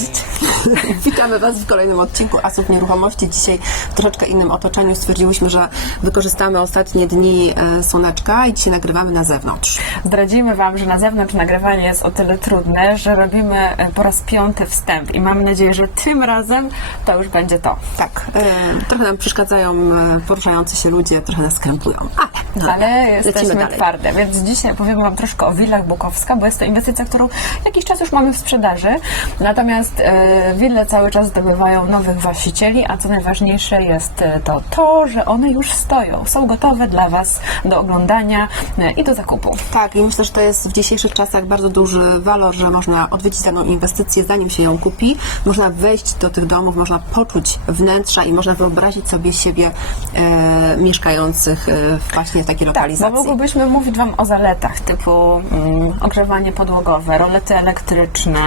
Exit. Witamy Was w kolejnym odcinku Asów Nieruchomości. Dzisiaj w troszeczkę innym otoczeniu stwierdziłyśmy, że wykorzystamy ostatnie dni e, słoneczka i dzisiaj nagrywamy na zewnątrz. Zdradzimy Wam, że na zewnątrz nagrywanie jest o tyle trudne, że robimy e, po raz piąty wstęp i mam nadzieję, że tym razem to już będzie to. Tak, e, trochę nam przeszkadzają poruszający się ludzie, trochę nas krępują, ale, Ale jesteśmy twarde, więc dzisiaj powiemy Wam troszkę o Willach Bukowska, bo jest to inwestycja, którą jakiś czas już mamy w sprzedaży. Natomiast wille cały czas zdobywają nowych właścicieli, a co najważniejsze jest e, to to, że one już stoją, są gotowe dla Was do oglądania e, i do zakupu. Tak, i myślę, że to jest w dzisiejszych czasach bardzo duży walor, że można odwiedzić daną inwestycję, zanim się ją kupi. Można wejść do tych domów, można poczuć wnętrza i można wyobrazić sobie siebie e, mieszkających e, właśnie w takiej Tak, bo lokalizacji. mogłybyśmy mówić Wam o zaletach typu mm, ogrzewanie podłogowe, rolety elektryczne,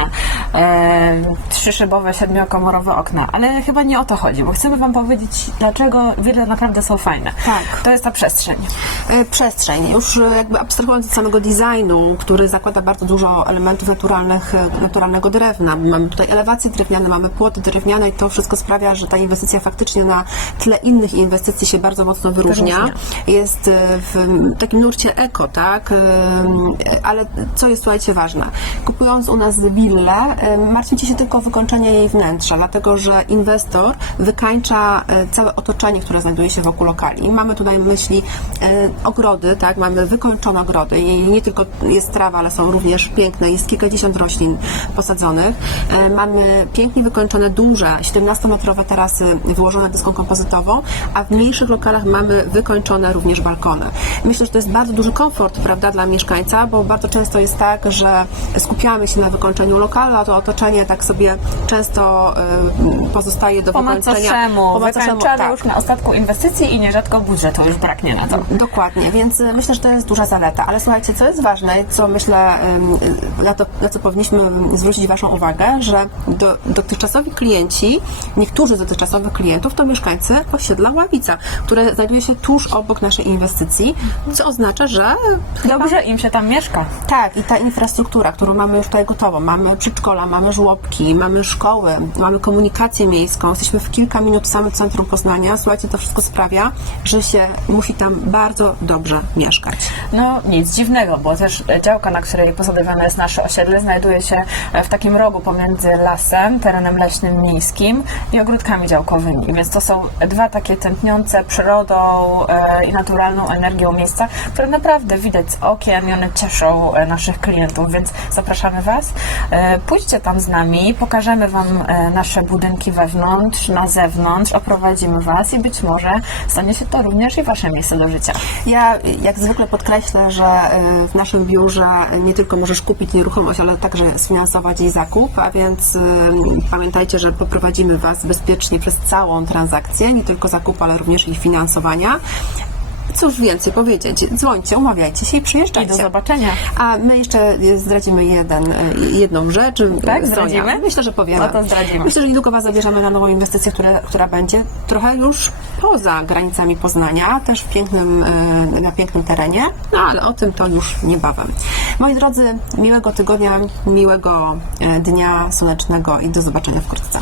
e, trzyszybowe, siedmiokomorowe okna, ale chyba nie o to chodzi, bo chcemy Wam powiedzieć, dlaczego wille naprawdę są fajne. Tak. To jest ta przestrzeń. E, przestrzeń. Już e, jakby abstrahując od samego designu, który zakłada bardzo dużo elementów naturalnych, e, naturalnego drewna. Mamy tutaj elewacje drewniane, mamy płoty drewniane i to wszystko sprawia, że ta inwestycja faktycznie na tle innych inwestycji się bardzo mocno wyróżnia. Jest w takim nurcie eko, tak? Ale co jest, słuchajcie, ważne? Kupując u nas willę, martwicie się tylko o wykończenie jej wnętrza, dlatego że inwestor wykańcza e, całe otoczenie, które znajduje się wokół lokali. Mamy tutaj myśli e, ogrody, tak? Mamy wykończone ogrody i nie tylko jest trawa, ale są również piękne, jest kilkadziesiąt roślin posadzonych. E, Mamy pięknie wykończone duże, 17-metrowe tarasy wyłożone deską kompozytową, a w mniejszych lokalach mamy wykończone również balkony. Myślę, że to jest bardzo duży komfort, prawda, dla mieszkańca, bo bardzo często jest tak, że skupiamy się na wykończeniu lokalu, a to otoczenie tak sobie często e, pozostaje do Po wykończenia. macoszemu, macoszemu, tak. już na ostatku inwestycji i nierzadko budżetu już braknie na to. Dokładnie, więc y, myślę, że to jest duża zaleta. Ale słuchajcie, co jest ważne, co myślę, y, na, to, na co powinniśmy zwrócić Waszą uwagę, że do, dotychczasowi klienci, niektórzy z dotychczasowych klientów to mieszkańcy osiedla Ławica, które znajduje się tuż obok naszej inwestycji, co oznacza, że Dobrze im się tam mieszka. tak, i ta infrastruktura, którą mamy już tutaj gotową, mamy przedszkola, mamy żłobki, mamy szkoły, mamy komunikację miejską, jesteśmy w kilka minut w samym centrum Poznania. Słuchajcie, to wszystko sprawia, że się musi tam bardzo dobrze mieszkać. No nic dziwnego, bo też działka, na której posadowione jest nasze osiedle, znajduje się w takim rogu pomiędzy lasem, terenem leśnym miejskim i ogródkami działkowymi. Więc to są dwa takie tętniące przyrodą e, i naturalną energią miejsca, które naprawdę widać z okien i one cieszą e, naszych klientów, więc zapraszamy Was. E, pójdźcie tam z nami, pokażemy Wam e, nasze budynki wewnątrz, na zewnątrz, oprowadzimy Was i być może stanie się to również i Wasze miejsce do życia. Ja jak zwykle podkreślę, że y, w naszym biurze nie tylko możesz kupić nieruchomość, ale także sfinansować jej zakup, a więc y, pamiętajcie, że poprowadzimy Was bezpiecznie przez całą transakcję, nie tylko zakupu, ale również i finansowania. Cóż więcej powiedzieć? Dzwońcie, umawiajcie się i I przyjeżdżajcie. do zobaczenia. A my jeszcze zdradzimy jeden, y, jedną rzecz. Tak, Zonia. zdradzimy? Myślę, że powiemy. No to zdradzimy. Myślę, że niedługo Was zabierzemy na nową inwestycję, która, która będzie trochę już poza granicami Poznania, też w pięknym, y, na pięknym terenie, no ale o tym to już niebawem. Moi drodzy, miłego tygodnia, miłego dnia słonecznego i do zobaczenia wkrótce.